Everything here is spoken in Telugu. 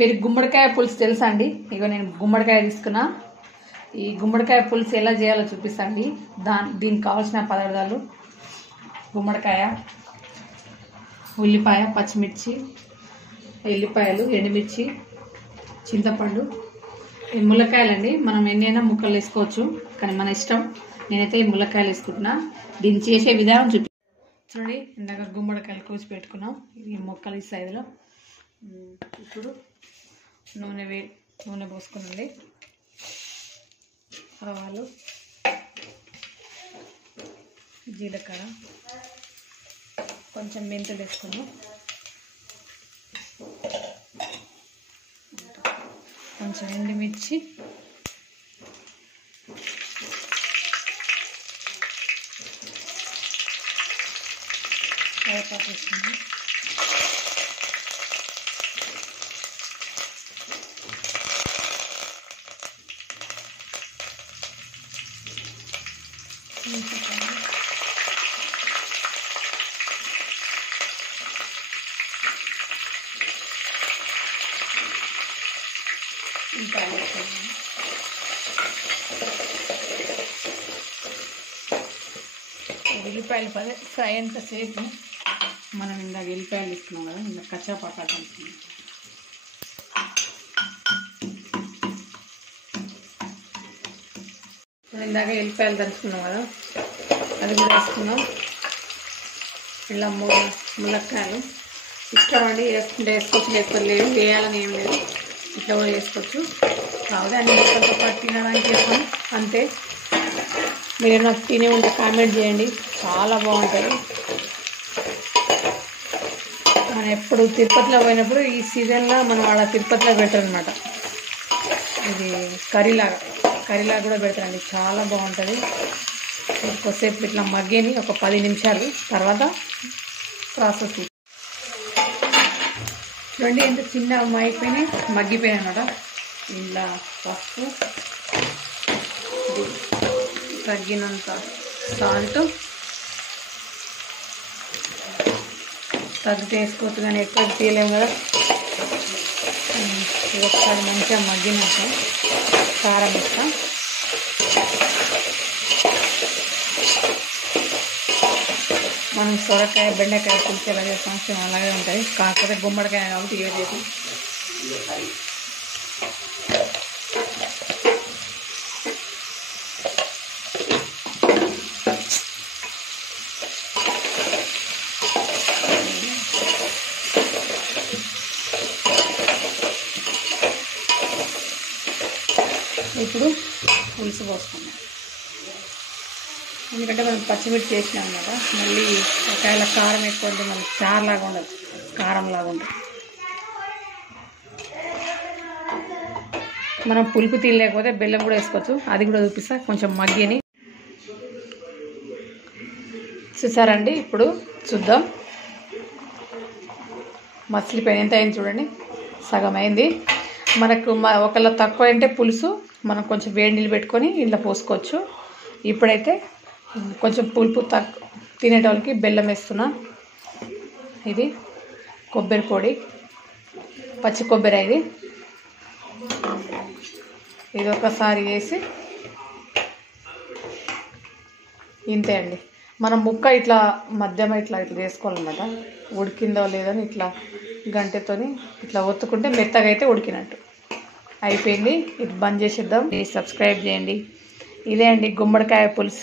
మీరు గుమ్మడికాయ పులుసు తెలుసా అండి? ఇగో నేను గుమ్మడికాయ తీసుకున్నా. ఈ గుమ్మడికాయ పులుసు ఎలా చేయాలో చూపిస్తాండి. దీనికి కావాల్సిన పదార్థాలు: గుమ్మడికాయ, ఉల్లిపాయ, పచ్చిమిర్చి, ఎల్లిపాయలు, ఎండుమిర్చి, చింతపండు, ఈ ములక్కాయలండి. మనం ఎన్నైనా ముక్కలు వేసుకోవచ్చు, కానీ మన ఇష్టం. నేనైతే ఈ ములక్కాయలు వేసుకుంటున్నా. దీన్ని చేసే విధానం చూడండి. ఇందాక గుమ్మడికాయలు కోసి పెట్టుకున్నాం. ఈ ముక్కలు ఈ సైజులో. ఇప్పుడు నూనె పోసుకునండి. ఆవాలు, జీలకర్ర, కొంచెం మెంతులు వేసుకున్నాం, కొంచెం ఎండుమిర్చి, కరివేపాకు వేసుకున్నాం, ఉల్లిపాయలు ఫ్రై అంతసేపు మనం ఇందాక ఎల్లిపాయలు తీసుకున్నాం కదా, ఇంకా కచ్చాపక్కా కలుపుకున్నాం. ఇందాక ఎల్లిపాయలు దంచుకున్నాం కదా, అది కూడా వేసుకున్నాం. ఇలా ములక్కాయలు ఇష్టం అండి, వేసుకుంటే వేసుకోవచ్చు, లేకపోతే లేదు. వేయాలని ఏం లేదు, ఇట్లా కూడా వేసుకోవచ్చు. కాకపోతే అన్ని ముక్కలతో పాటు తినడానికి వేస్తాం అంతే. మీరు నాకు తిని ఉంటే కామెంట్ చేయండి, చాలా బాగుంటుంది. మనం ఎప్పుడు తిరుపతిలో పోయినప్పుడు ఈ సీజన్లో మనం అలా తిరుపతిలో పెడతారనమాట. ఇది కర్రీలాగా కూడా పెడతారండి, చాలా బాగుంటుంది. కొద్దిసేపు ఇట్లా మగ్గని ఒక 10 నిమిషాలు తర్వాత ప్రాసెస్ చూడండి. ఎంత చిన్న మగ్గిపోయినాయి అనమాట. ఇలా పసుపు, తగ్గినంత సాల్ట్, తగ్గితే వేసుకోవచ్చు కానీ ఎక్కువ తీయలేము కదా. ఒకసారి మంచిగా మగ్గినాక కారం వేస్తాం. మనం సొరకాయ, బెండకాయ పులుసు ఎలా చేస్తాం సేమ్ అలాగే ఉంటాయి, కాకపోతే గుమ్మడికాయ కాబట్టి ఏం చేసి ఇప్పుడు పులుసు పోసుకున్నాం. ఎందుకంటే మనం పచ్చిమిర్చి చేసినాం అనమాట. మళ్ళీ ఒకవేళ కారం ఎక్కువ ఉంటే మనకి చారులాగా ఉండదు, కారంలాగా ఉంటుంది. మనం పులుపు తీయలేకపోతే బెల్లం కూడా వేసుకోవచ్చు, అది కూడా చూపిస్తా. కొంచెం మగ్గిని చూసారండి. ఇప్పుడు చూద్దాం. మసిలిపోయిన ఎంత అయింది చూడండి, సగం అయింది. మనకు ఒకవేళ తక్కువ అంటే పులుసు మనం కొంచెం వేడి నీళ్ళు పెట్టుకొని ఇంట్లో పోసుకోవచ్చు. ఇప్పుడైతే కొంచెం పులుపు తినేటోళ్ళకి బెల్లం వేస్తున్నా. ఇది కొబ్బరి పొడి, పచ్చి కొబ్బరి. ఇది ఒకసారి వేసి ఇంతే అండి. మనం ముక్క ఇట్లా మధ్యమ ఇట్లా వేసుకోవాలన్నమాట. ఉడికిందో లేదని ఇట్లా గంటెతోని ఇట్లా ఒత్తుకుంటే మెత్తగా అయితే ఉడికినట్టు అయిపోయింది. ఇది బంద్ చేసేద్దాం. సబ్స్క్రైబ్ చేయండి. ఇదే అండి గుమ్మడికాయ పులుసు.